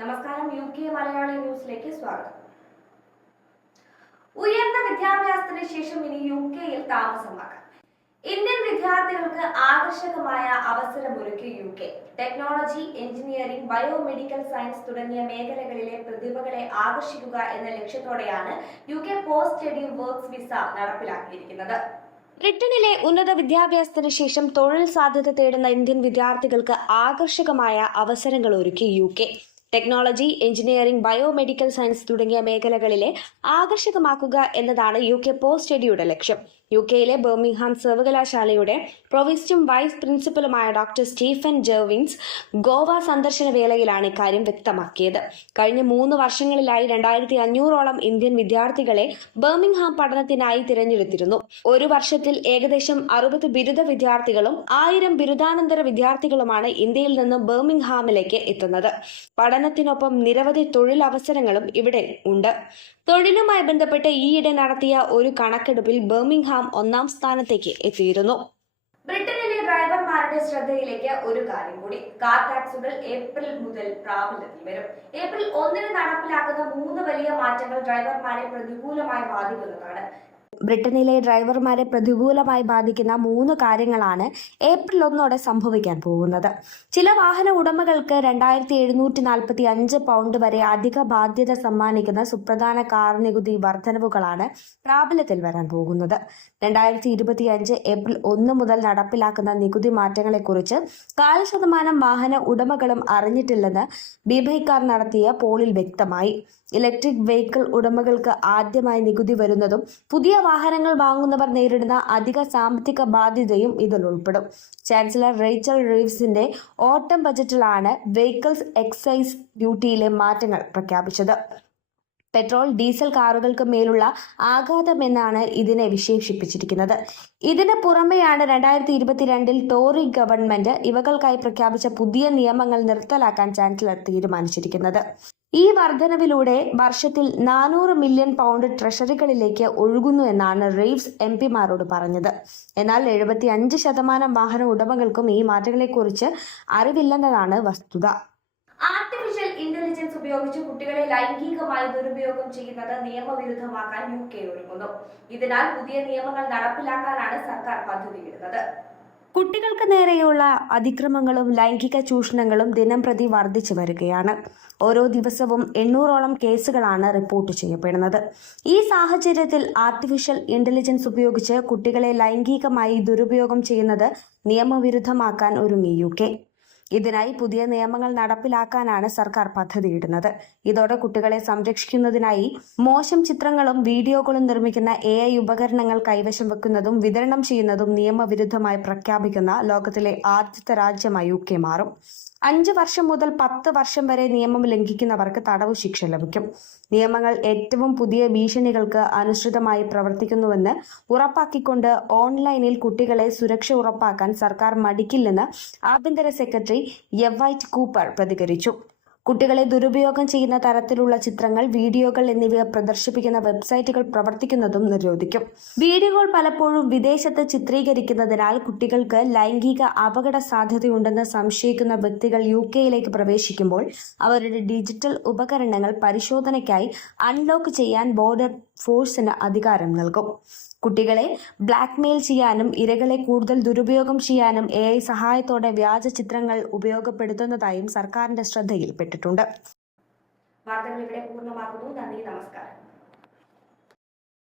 നമസ്കാരം. UK മലയാളി ന്യൂസിലേക്ക് സ്വാഗതം. ഉയർന്ന വിദ്യാഭ്യാസത്തിന് ശേഷം ഇനി UK-യിൽ താമസമാക്കാം. ഇന്ത്യൻ വിദ്യാർത്ഥികൾക്ക് ആകർഷകമായ അവസരമൊരുക്കി UK. Technology, engineering, biomedical science തുടങ്ങിയ മേഖലകളിലെ പ്രതിഭകളെ ആകർഷിക്കുക എന്ന ലക്ഷ്യത്തോടെയാണ് UK post study works visa നടപ്പിലാക്കിയിരിക്കുന്നത്. ബ്രിട്ടനിലെ ഉന്നത വിദ്യാഭ്യാസത്തിന് ശേഷം തൊഴിൽ സാധ്യത തേടുന്ന ഇന്ത്യൻ വിദ്യാർത്ഥികൾക്ക് ആകർഷകമായ അവസരങ്ങൾ ഒരുക്കി UK. Technology, engineering, biomedical science തുടങ്ങിയ മേഖലകളിലെ ആകർഷകമാക്കുക എന്നതാണ് UK പോസ്റ്റ് സ്റ്റഡിയുടെ ലക്ഷ്യം. UK-യിലെ ബർമിംഗ്ഹാം സർവകലാശാലയുടെ പ്രൊവിസ്റ്റും വൈസ് പ്രിൻസിപ്പലുമായ ഡോക്ടർ സ്റ്റീഫൻ ജെർവിൻസ് ഗോവ സന്ദർശന വേളയിലാണ് ഇക്കാര്യം വ്യക്തമാക്കിയത്. കഴിഞ്ഞ 3 വർഷങ്ങളിലായി 2500ഓളം ഇന്ത്യൻ വിദ്യാർത്ഥികളെ ബർമിംഗ്ഹാം പഠനത്തിനായി തിരഞ്ഞെടുത്തിരുന്നു. ഒരു വർഷത്തിൽ ഏകദേശം 60 ബിരുദ വിദ്യാർത്ഥികളും 1000 ബിരുദാനന്തര വിദ്യാർത്ഥികളുമാണ് ഇന്ത്യയിൽ നിന്നും ബർമിംഗ്ഹാമിലേക്ക് എത്തുന്നത്. പഠനത്തിനൊപ്പം നിരവധി തൊഴിലവസരങ്ങളും ഇവിടെ ഉണ്ട്. തൊഴിലുമായി ബന്ധപ്പെട്ട് ഈയിടെ നടത്തിയ ഒരു കണക്കെടുപ്പിൽ ബർമിംഗ്ഹാം 1ാം സ്ഥാനത്തേക്ക് എത്തിയിരുന്നു. ബ്രിട്ടനിലെ ഡ്രൈവർമാരുടെ ശ്രദ്ധയിലേക്ക് ഒരു കാര്യം കൂടി. കാർ ടാക്സുകൾ ഏപ്രിൽ മുതൽ പ്രാബല്യത്തിൽ വരും. ഏപ്രിൽ 1-ന് നടപ്പിലാക്കുന്ന 3 വലിയ മാറ്റങ്ങൾ ഡ്രൈവർമാരെ പ്രതികൂലമായി ബാധിക്കുന്നതാണ്. ബ്രിട്ടനിലെ ഡ്രൈവർമാരെ പ്രതികൂലമായി ബാധിക്കുന്ന 3 കാര്യങ്ങളാണ് ഏപ്രിൽ 1 സംഭവിക്കാൻ പോകുന്നത്. ചില വാഹന ഉടമകൾക്ക് 2745 പൗണ്ട് വരെ അധിക ബാധ്യത സമ്മാനിക്കുന്ന സുപ്രധാന കാർ നികുതി വർധനവുകളാണ് പ്രാബല്യത്തിൽ വരാൻ പോകുന്നത്. 2025 ഏപ്രിൽ 1 മുതൽ നടപ്പിലാക്കുന്ന നികുതി മാറ്റങ്ങളെക്കുറിച്ച് 4% വാഹന ഉടമകളും അറിഞ്ഞിട്ടില്ലെന്ന് ബിബൈക്കാർ നടത്തിയ പോളിൽ വ്യക്തമായി. ഇലക്ട്രിക് വെഹിക്കിൾ ഉടമകൾക്ക് ആദ്യമായി നികുതി വരുന്നതും പുതിയ വാഹനങ്ങൾ വാങ്ങുന്നവർ നേരിടുന്ന അധിക സാമ്പത്തിക ബാധ്യതയും ഇതിൽ ഉൾപ്പെടും. ചാൻസലർ റേച്ചൽ റീവ്സിന്റെ ഓട്ടം ബജറ്റിലാണ് വെഹിക്കിൾസ് എക്സൈസ് ഡ്യൂട്ടിയിലെ മാറ്റങ്ങൾ പ്രഖ്യാപിച്ചത്. പെട്രോൾ, ഡീസൽ കാറുകൾക്ക് മേലുള്ള ആഘാതമെന്നാണ് ഇതിനെ വിശേഷിപ്പിച്ചിരിക്കുന്നത്. ഇതിന് പുറമെയാണ് 2022-ൽ ടോറി ഗവൺമെന്റ് ഇവകൾക്കായി പ്രഖ്യാപിച്ച പുതിയ നിയമങ്ങൾ നിർത്തലാക്കാൻ ചാൻസലർ തീരുമാനിച്ചിരിക്കുന്നത്. ഈ വർധനവിലൂടെ വർഷത്തിൽ 400 മില്യൺ പൗണ്ട് ട്രഷറികളിലേക്ക് ഒഴുകുന്നു എന്നാണ് റീവ്സ് MP-മാരോട് പറഞ്ഞത്. എന്നാൽ 75% വാഹന ഉടമകൾക്കും ഈ മാറ്റങ്ങളെക്കുറിച്ച് അറിവില്ലെന്നതാണ് വസ്തുത. ആർട്ടിഫിഷ്യൽ ഇന്റലിജൻസ് ഉപയോഗിച്ച് കുട്ടികളെ ലൈംഗികമായി ദുരുപയോഗം ചെയ്യുന്നത് നിയമവിരുദ്ധമാക്കാൻ UK ഒരുങ്ങുന്നു. ഇതിനാൽ പുതിയ നിയമങ്ങൾ നടപ്പിലാക്കാനാണ് സർക്കാർ പദ്ധതിയിടുന്നത്. കുട്ടികൾക്ക് നേരെയുള്ള അതിക്രമങ്ങളും ലൈംഗിക ചൂഷണങ്ങളും ദിനംപ്രതി വർദ്ധിച്ചു വരികയാണ്. ഓരോ ദിവസവും 800ഓളം കേസുകളാണ് റിപ്പോർട്ട് ചെയ്യപ്പെടുന്നത്. ഈ സാഹചര്യത്തിൽ ആർട്ടിഫിഷ്യൽ ഇന്റലിജൻസ് ഉപയോഗിച്ച് കുട്ടികളെ ലൈംഗികമായി ദുരുപയോഗം ചെയ്യുന്നത് നിയമവിരുദ്ധമാക്കാൻ ഒരുങ്ങി UK. ഇതിനായി പുതിയ നിയമങ്ങൾ നടപ്പിലാക്കാനാണ് സർക്കാർ പദ്ധതിയിടുന്നത്. ഇതോടെ കുട്ടികളെ സംരക്ഷിക്കുന്നതിനായി മോശം ചിത്രങ്ങളും വീഡിയോകളും നിർമ്മിക്കുന്ന AI ഉപകരണങ്ങൾ കൈവശം വെക്കുന്നതും വിതരണം ചെയ്യുന്നതും നിയമവിരുദ്ധമായി പ്രഖ്യാപിക്കുന്ന ലോകത്തിലെ ആദ്യത്തെ രാജ്യമായി UK മാറും. 5 വർഷം മുതൽ 10 വർഷം വരെ നിയമം ലംഘിക്കുന്നവർക്ക് തടവു ശിക്ഷ ലഭിക്കും. നിയമങ്ങൾ ഏറ്റവും പുതിയ ഭീഷണികൾക്ക് അനുസൃതമായി പ്രവർത്തിക്കുന്നുവെന്ന് ഉറപ്പാക്കിക്കൊണ്ട് ഓൺലൈനിൽ കുട്ടികളെ സുരക്ഷ ഉറപ്പാക്കാൻ സർക്കാർ മടിക്കില്ലെന്ന് ആഭ്യന്തര സെക്രട്ടറി യെവൈറ്റ് കൂപ്പർ പ്രതികരിച്ചു. കുട്ടികളെ ദുരുപയോഗം ചെയ്യുന്ന തരത്തിലുള്ള ചിത്രങ്ങൾ, വീഡിയോകൾ എന്നിവ പ്രദർശിപ്പിക്കുന്ന വെബ്സൈറ്റുകൾ പ്രവർത്തിക്കുന്നതും നിരോധിക്കും. വീഡിയോകൾ പലപ്പോഴും വിദേശത്ത് ചിത്രീകരിക്കുന്നതിനാൽ കുട്ടികൾക്ക് ലൈംഗിക അപകട സാധ്യതയുണ്ടെന്ന് സംശയിക്കുന്ന വ്യക്തികൾ UK-യിലേക്ക് പ്രവേശിക്കുമ്പോൾ അവരുടെ ഡിജിറ്റൽ ഉപകരണങ്ങൾ പരിശോധനയ്ക്കായി അൺലോക്ക് ചെയ്യാൻ ബോർഡർ ഫോഴ്സിന് അധികാരം നൽകും. കുട്ടികളെ ബ്ലാക്ക്മെയിൽ ചെയ്യാനും ഇരകളെ കൂടുതൽ ദുരുപയോഗം ചെയ്യാനും AI സഹായത്തോടെ വ്യാജ ചിത്രങ്ങൾ ഉപയോഗപ്പെടുത്തുന്നതായും സർക്കാരിന്റെ ശ്രദ്ധയിൽപ്പെട്ടിട്ടുണ്ട്. വാർത്തകൾ ഇവിടെ പൂർണ്ണമാകുന്നു. നന്ദി, നമസ്കാരം.